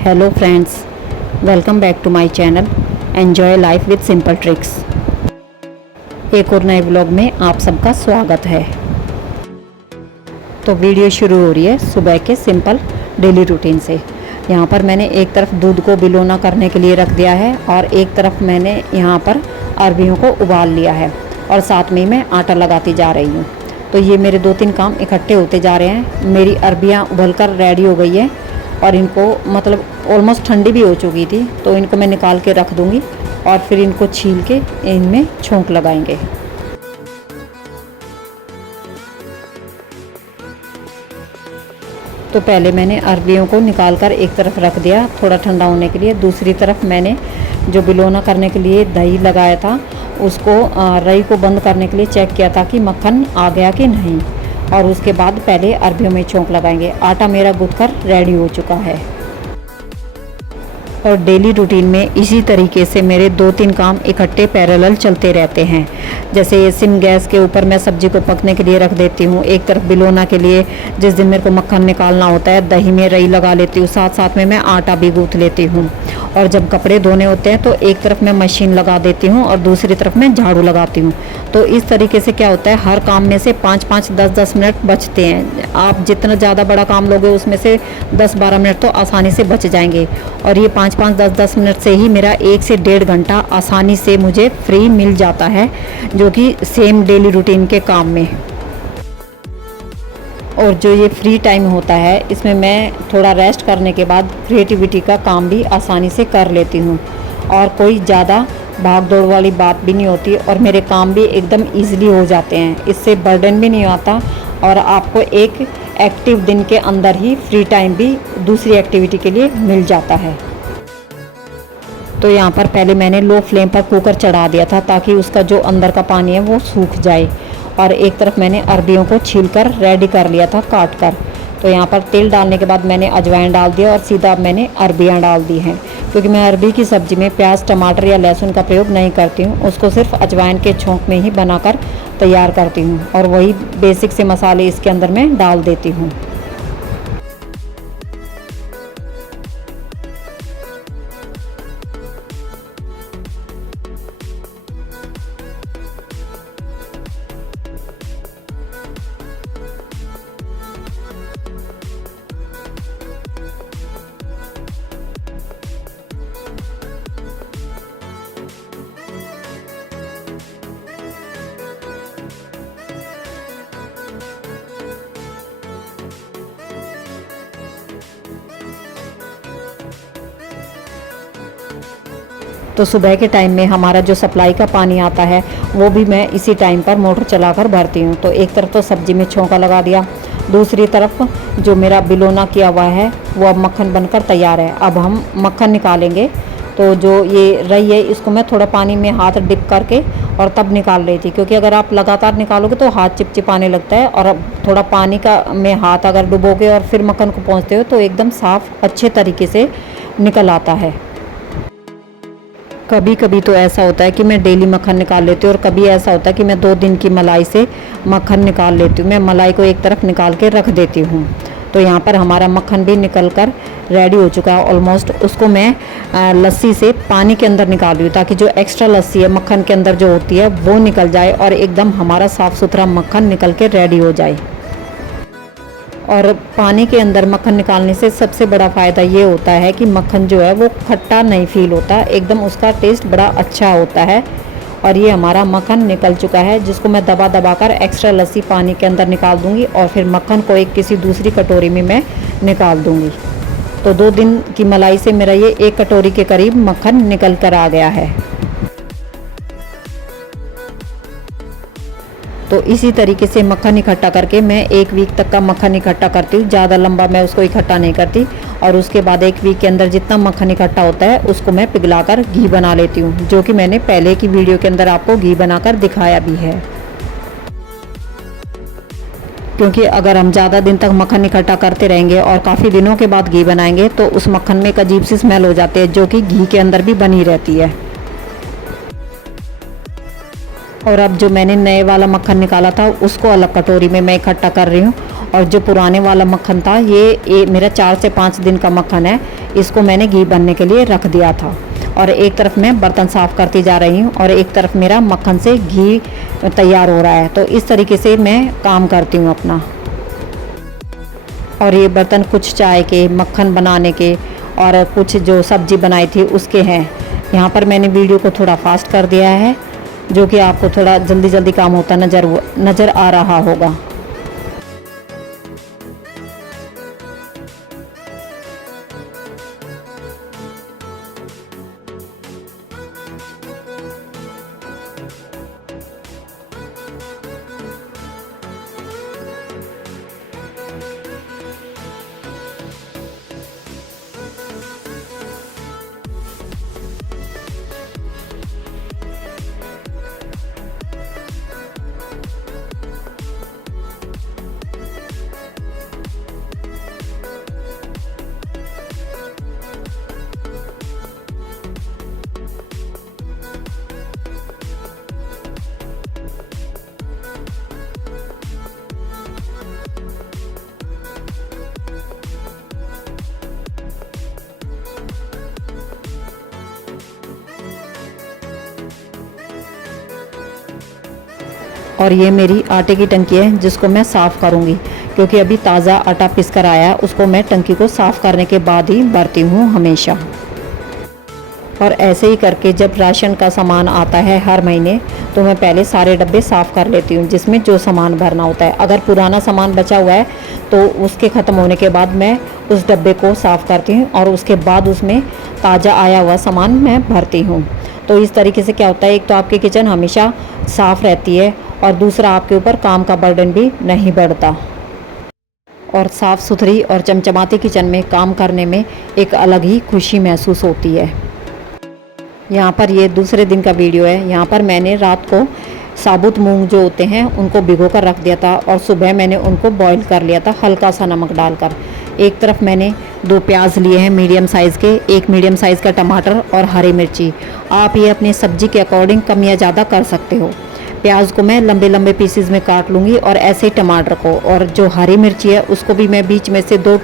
Hello friends, welcome back to my channel enjoy life with simple tricks. एक और नए blog में आप सबका स्वागत है। तो वीडियो शुरू हो रही है सुबह के सिंपल डेली रूटीन से। यहाँ पर मैंने एक तरफ दूध को बिलोना करने के लिए रख दिया है और एक तरफ मैंने यहाँ पर अरबियों को उबाल लिया है और साथ में ही मैं आटा लगाती जा रही हूँ। तो ये मेरे 2-3 काम इकट्ठे होते जा रहे हैं। मेरी अरबियाँ उबलकर रेडी हो गई है और इनको मतलब ऑलमोस्ट ठंडी भी हो चुकी थी, तो इनको मैं निकाल के रख दूँगी और फिर इनको छील के इनमें छोंक लगाएंगे। तो पहले मैंने अरबियों को निकाल कर एक तरफ रख दिया थोड़ा ठंडा होने के लिए। दूसरी तरफ मैंने जो बिलोना करने के लिए दही लगाया था उसको रई को बंद करने के लिए चेक किया था कि मक्खन आ गया कि नहीं, और उसके बाद पहले अरबियों में छोंक लगाएंगे। आटा मेरा गूँथ कर रेडी हो चुका है और डेली रूटीन में इसी तरीके से मेरे 2-3 काम इकट्ठे पैरेलल चलते रहते हैं। जैसे सिम गैस के ऊपर मैं सब्जी को पकने के लिए रख देती हूँ, एक तरफ बिलोना के लिए जिस दिन मेरे को मक्खन निकालना होता है दही में रई लगा लेती हूँ, साथ साथ में मैं आटा भी गूँथ लेती हूँ। और जब कपड़े धोने होते हैं तो एक तरफ मैं मशीन लगा देती हूँ और दूसरी तरफ मैं झाड़ू लगाती हूँ। तो इस तरीके से क्या होता है, हर काम में से 5-5, 10-10 मिनट बचते हैं। आप जितना ज़्यादा बड़ा काम लोगे उसमें से 10-12 मिनट तो आसानी से बच जाएंगे, और ये 5-5, 10-10 मिनट से ही मेरा 1 से 1.5 घंटा आसानी से मुझे फ्री मिल जाता है, जो कि सेम डेली रूटीन के काम में। और जो ये फ्री टाइम होता है इसमें मैं थोड़ा रेस्ट करने के बाद क्रिएटिविटी का काम भी आसानी से कर लेती हूँ, और कोई ज़्यादा भाग दौड़ वाली बात भी नहीं होती और मेरे काम भी एकदम इजीली हो जाते हैं। इससे बर्डन भी नहीं आता और आपको एक एक्टिव दिन के अंदर ही फ्री टाइम भी दूसरी एक्टिविटी के लिए मिल जाता है। तो यहाँ पर पहले मैंने लो फ्लेम पर कुकर चढ़ा दिया था ताकि उसका जो अंदर का पानी है वो सूख जाए, और एक तरफ मैंने अरबियों को छीलकर रेडी कर लिया था काट कर। तो यहाँ पर तेल डालने के बाद मैंने अजवाइन डाल दिया और सीधा मैंने अरबियाँ डाल दी हैं, क्योंकि मैं अरबी की सब्ज़ी में प्याज, टमाटर या लहसुन का प्रयोग नहीं करती हूँ। उसको सिर्फ अजवाइन के छोंक में ही बनाकर तैयार करती हूँ और वही बेसिक से मसाले इसके अंदर मैं डाल देती हूँ। तो सुबह के टाइम में हमारा जो सप्लाई का पानी आता है वो भी मैं इसी टाइम पर मोटर चलाकर भरती हूँ। तो एक तरफ तो सब्जी में छोंका लगा दिया, दूसरी तरफ जो मेरा बिलोना किया हुआ है वो अब मक्खन बनकर तैयार है। अब हम मक्खन निकालेंगे। तो जो ये रई है इसको मैं थोड़ा पानी में हाथ डिप करके और तब निकाल रही थी, क्योंकि अगर आप लगातार निकालोगे तो हाथ चिपचिपाने लगता है, और अब थोड़ा पानी का में हाथ अगर डुबोगे और फिर मक्खन को पोंछते हो तो एकदम साफ़ अच्छे तरीके से निकल आता है। कभी कभी तो ऐसा होता है कि मैं डेली मक्खन निकाल लेती हूँ और कभी ऐसा होता है कि मैं 2 दिन की मलाई से मक्खन निकाल लेती हूँ। मैं मलाई को एक तरफ निकाल के रख देती हूँ। तो यहाँ पर हमारा मक्खन भी निकल कर रेडी हो चुका है ऑलमोस्ट। उसको मैं लस्सी से पानी के अंदर निकाल रही हूँ ताकि जो एक्स्ट्रा लस्सी है मक्खन के अंदर जो होती है वो निकल जाए और एकदम हमारा साफ़ सुथरा मक्खन निकल के रेडी हो जाए। और पानी के अंदर मक्खन निकालने से सबसे बड़ा फ़ायदा ये होता है कि मक्खन जो है वो खट्टा नहीं फील होता, एकदम उसका टेस्ट बड़ा अच्छा होता है। और ये हमारा मक्खन निकल चुका है, जिसको मैं दबा दबा कर एक्स्ट्रा लस्सी पानी के अंदर निकाल दूंगी और फिर मक्खन को एक किसी दूसरी कटोरी में मैं निकाल दूंगी। तो 2 दिन की मलाई से मेरा ये 1 कटोरी के करीब मक्खन निकल कर आ गया है। तो इसी तरीके से मक्खन इकट्ठा करके मैं 1 वीक तक का मक्खन इकट्ठा करती हूँ। ज़्यादा लंबा मैं उसको इकट्ठा नहीं करती, और उसके बाद 1 वीक के अंदर जितना मक्खन इकट्ठा होता है उसको मैं पिघलाकर घी बना लेती हूँ, जो कि मैंने पहले की वीडियो के अंदर आपको घी बनाकर दिखाया भी है। क्योंकि अगर हम ज़्यादा दिन तक मक्खन इकट्ठा करते रहेंगे और काफ़ी दिनों के बाद घी बनाएंगे तो उस मक्खन में एक अजीब सी स्मेल हो जाती है, जो कि घी के अंदर भी बनी रहती है। और अब जो मैंने नए वाला मक्खन निकाला था उसको अलग कटोरी में मैं इकट्ठा कर रही हूँ और जो पुराने वाला मक्खन था ये मेरा 4 से 5 दिन का मक्खन है। इसको मैंने घी बनने के लिए रख दिया था और एक तरफ मैं बर्तन साफ़ करती जा रही हूँ और एक तरफ मेरा मक्खन से घी तैयार हो रहा है। तो इस तरीके से मैं काम करती हूँ अपना। और ये बर्तन कुछ चाय के, मक्खन बनाने के और कुछ जो सब्ज़ी बनाई थी उसके हैं। यहाँ पर मैंने वीडियो को थोड़ा फास्ट कर दिया है, जो कि आपको थोड़ा जल्दी जल्दी काम होता नज़र आ रहा होगा। और ये मेरी आटे की टंकी है जिसको मैं साफ़ करूँगी, क्योंकि अभी ताज़ा आटा पीस कर आया है। उसको मैं टंकी को साफ़ करने के बाद ही भरती हूँ हमेशा। और ऐसे ही करके जब राशन का सामान आता है हर महीने, तो मैं पहले सारे डब्बे साफ़ कर लेती हूँ जिसमें जो सामान भरना होता है। अगर पुराना सामान बचा हुआ है तो उसके ख़त्म होने के बाद मैं उस डब्बे को साफ़ करती हूँ और उसके बाद उसमें ताज़ा आया हुआ सामान मैं भरती हूँ। तो इस तरीके से क्या होता है, एक तो आपकी किचन हमेशा साफ़ रहती है और दूसरा आपके ऊपर काम का बर्डन भी नहीं बढ़ता। और साफ़ सुथरी और चमचमाती किचन में काम करने में एक अलग ही खुशी महसूस होती है। यहाँ पर ये दूसरे दिन का वीडियो है। यहाँ पर मैंने रात को साबुत मूंग जो होते हैं उनको भिगो कर रख दिया था और सुबह मैंने उनको बॉईल कर लिया था हल्का सा नमक डालकर। एक तरफ मैंने 2 प्याज लिए हैं मीडियम साइज़ के, 1 मीडियम साइज़ का टमाटर और हरी मिर्ची। आप ये अपनी सब्ज़ी के अकॉर्डिंग कम या ज़्यादा कर सकते हो। प्याज को मैं लंबे लंबे पीसेस में काट लूँगी और ऐसे ही टमाटर को, और जो हरी मिर्ची है उसको भी मैं बीच में से 2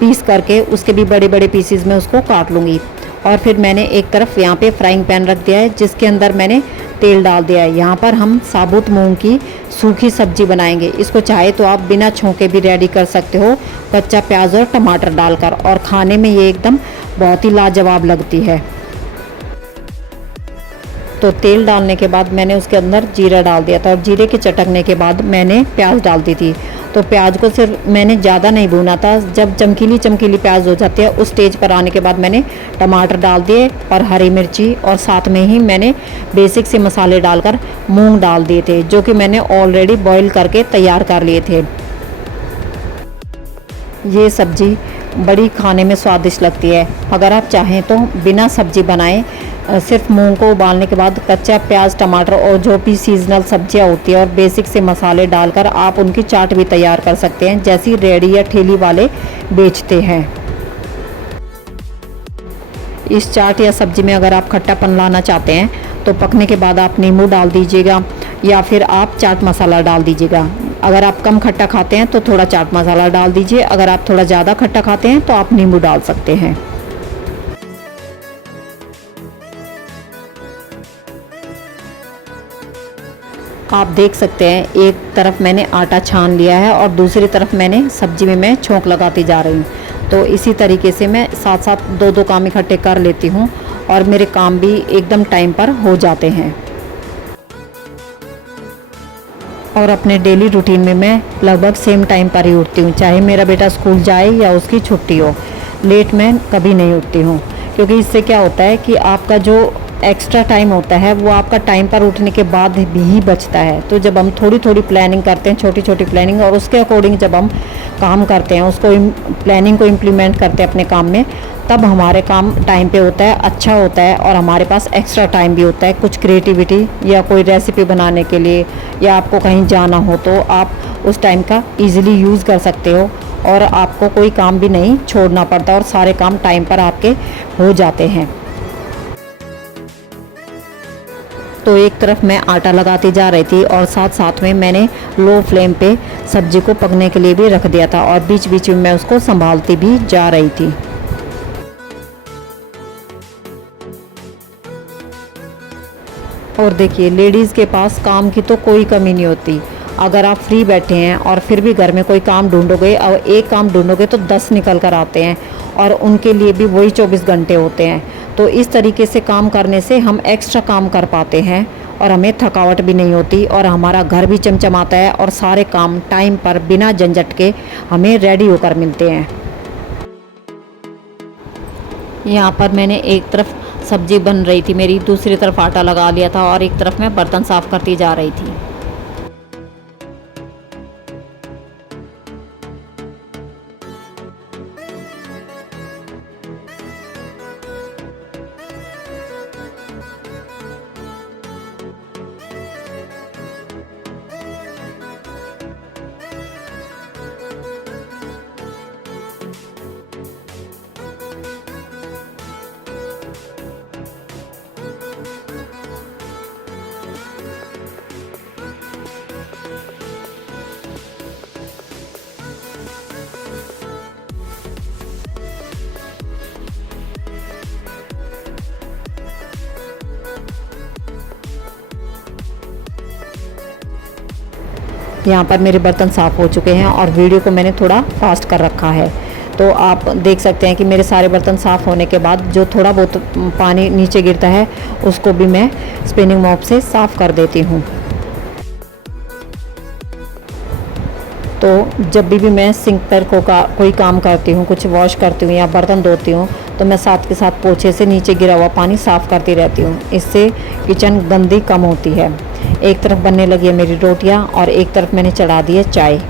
पीस करके उसके भी बड़े बड़े पीसेस में उसको काट लूँगी। और फिर मैंने एक तरफ यहाँ पे फ्राइंग पैन रख दिया है जिसके अंदर मैंने तेल डाल दिया है। यहाँ पर हम साबुत मूंग की सूखी सब्जी बनाएंगे। इसको चाहे तो आप बिना छोंके भी रेडी कर सकते हो, कच्चा प्याज और टमाटर डालकर, और खाने में ये एकदम बहुत ही लाजवाब लगती है। तो तेल डालने के बाद मैंने उसके अंदर जीरा डाल दिया था और जीरे के चटकने के बाद मैंने प्याज डाल दी थी। तो प्याज को सिर्फ मैंने ज़्यादा नहीं भूना था। जब चमकीली चमकीली प्याज हो जाती है उस स्टेज पर आने के बाद मैंने टमाटर डाल दिए और हरी मिर्ची, और साथ में ही मैंने बेसिक से मसाले डालकर मूंग डाल दिए थे जो कि मैंने ऑलरेडी बॉईल करके तैयार कर लिए थे। ये सब्ज़ी बड़ी खाने में स्वादिष्ट लगती है। अगर आप चाहें तो बिना सब्ज़ी बनाए सिर्फ मूंग को उबालने के बाद कच्चा प्याज, टमाटर और जो भी सीजनल सब्जियां होती है और बेसिक से मसाले डालकर आप उनकी चाट भी तैयार कर सकते हैं, जैसी रेडी या ठेली वाले बेचते हैं। इस चाट या सब्जी में अगर आप खट्टापन लाना चाहते हैं तो पकने के बाद आप नींबू डाल दीजिएगा या फिर आप चाट मसाला डाल दीजिएगा। अगर आप कम खट्टा खाते हैं तो थोड़ा चाट मसाला डाल दीजिए, अगर आप थोड़ा ज़्यादा खट्टा खाते हैं तो आप नींबू डाल सकते हैं। आप देख सकते हैं एक तरफ मैंने आटा छान लिया है और दूसरी तरफ मैंने सब्जी में मैं छोंक लगाती जा रही हूँ। तो इसी तरीके से मैं साथ साथ 2-2 काम इकट्ठे कर लेती हूँ और मेरे काम भी एकदम टाइम पर हो जाते हैं। और अपने डेली रूटीन में मैं लगभग सेम टाइम पर ही उठती हूँ, चाहे मेरा बेटा स्कूल जाए या उसकी छुट्टी हो। लेट मैं कभी नहीं उठती हूँ, क्योंकि इससे क्या होता है कि आपका जो एक्स्ट्रा टाइम होता है वो आपका टाइम पर उठने के बाद भी बचता है। तो जब हम थोड़ी थोड़ी प्लानिंग करते हैं, छोटी छोटी प्लानिंग, और उसके अकॉर्डिंग जब हम काम करते हैं, उसको प्लानिंग को इम्प्लीमेंट करते हैं अपने काम में, तब हमारे काम टाइम पे होता है, अच्छा होता है और हमारे पास एक्स्ट्रा टाइम भी होता है कुछ क्रिएटिविटी या कोई रेसिपी बनाने के लिए, या आपको कहीं जाना हो तो आप उस टाइम का ईजिली यूज़ कर सकते हो और आपको कोई काम भी नहीं छोड़ना पड़ता और सारे काम टाइम पर आपके हो जाते हैं। तो एक तरफ मैं आटा लगाती जा रही थी और साथ साथ में मैंने लो फ्लेम पे सब्जी को पकने के लिए भी रख दिया था और बीच बीच में मैं उसको संभालती भी जा रही थी। और देखिए, लेडीज़ के पास काम की तो कोई कमी नहीं होती। अगर आप फ्री बैठे हैं और फिर भी घर में कोई काम ढूंढोगे और एक काम ढूंढोगे तो 10 निकल कर आते हैं और उनके लिए भी वही 24 घंटे होते हैं। तो इस तरीके से काम करने से हम एक्स्ट्रा काम कर पाते हैं और हमें थकावट भी नहीं होती और हमारा घर भी चमचमाता है और सारे काम टाइम पर बिना झंझट के हमें रेडी होकर मिलते हैं। यहाँ पर मैंने एक तरफ सब्जी बन रही थी मेरी, दूसरी तरफ आटा लगा लिया था और एक तरफ मैं बर्तन साफ़ करती जा रही थी। यहाँ पर मेरे बर्तन साफ़ हो चुके हैं और वीडियो को मैंने थोड़ा फास्ट कर रखा है, तो आप देख सकते हैं कि मेरे सारे बर्तन साफ़ होने के बाद जो थोड़ा बहुत पानी नीचे गिरता है उसको भी मैं स्पिनिंग मॉप से साफ़ कर देती हूँ। तो जब भी मैं सिंक पर कोई काम करती हूँ, कुछ वॉश करती हूँ या बर्तन धोती हूँ, तो मैं साथ के साथ पोछे से नीचे गिरा हुआ पानी साफ़ करती रहती हूँ। इससे किचन गंदी कम होती है। एक तरफ बनने लगी है मेरी रोटियाँ और एक तरफ मैंने चढ़ा दी है चाय।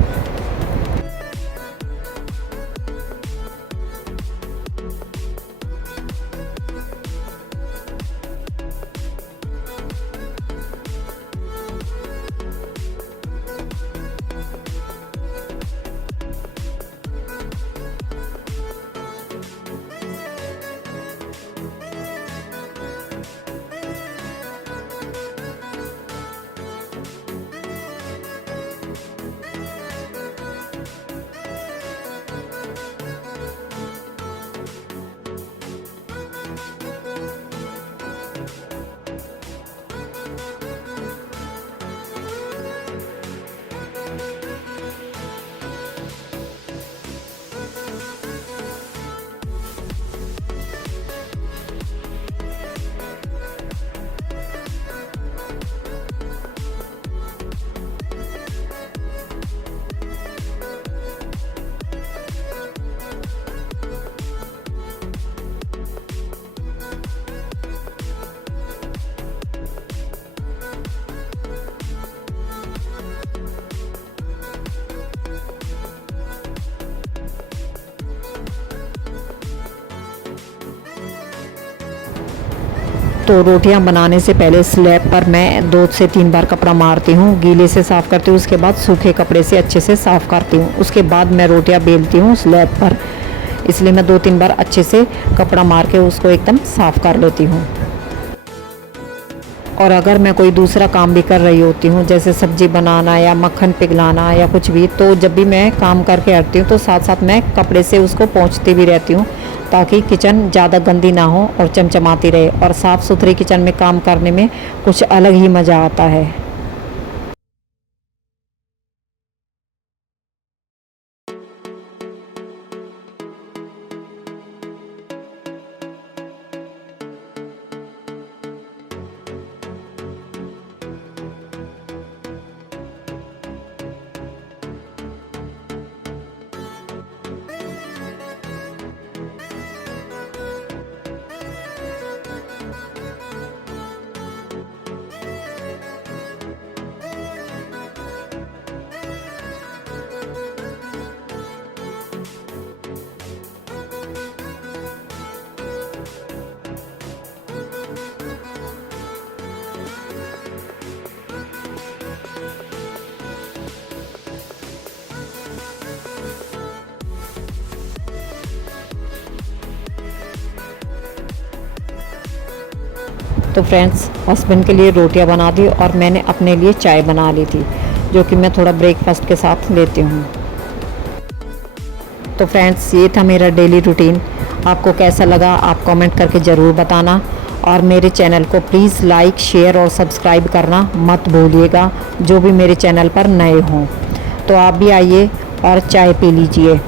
तो रोटियां बनाने से पहले स्लैब पर मैं 2 से 3 बार कपड़ा मारती हूँ, गीले से साफ़ करती हूँ, उसके बाद सूखे कपड़े से अच्छे से साफ़ करती हूँ। उसके बाद मैं रोटियां बेलती हूँ स्लैब पर, इसलिए मैं 2-3 बार अच्छे से कपड़ा मार के उसको एकदम साफ़ कर लेती हूँ। और अगर मैं कोई दूसरा काम भी कर रही होती हूँ, जैसे सब्ज़ी बनाना या मक्खन पिघलाना या कुछ भी, तो जब भी मैं काम करके हटती हूँ तो साथ साथ मैं कपड़े से उसको पोंछती भी रहती हूँ, ताकि किचन ज़्यादा गंदी ना हो और चमचमाती रहे। और साफ़ सुथरी किचन में काम करने में कुछ अलग ही मज़ा आता है। तो फ्रेंड्स हस्बैंड के लिए रोटियां बना दी और मैंने अपने लिए चाय बना ली थी, जो कि मैं थोड़ा ब्रेकफास्ट के साथ लेती हूँ। तो फ्रेंड्स ये था मेरा डेली रूटीन। आपको कैसा लगा आप कमेंट करके ज़रूर बताना, और मेरे चैनल को प्लीज़ लाइक शेयर और सब्सक्राइब करना मत भूलिएगा, जो भी मेरे चैनल पर नए हों। तो आप भी आइए और चाय पी लीजिए।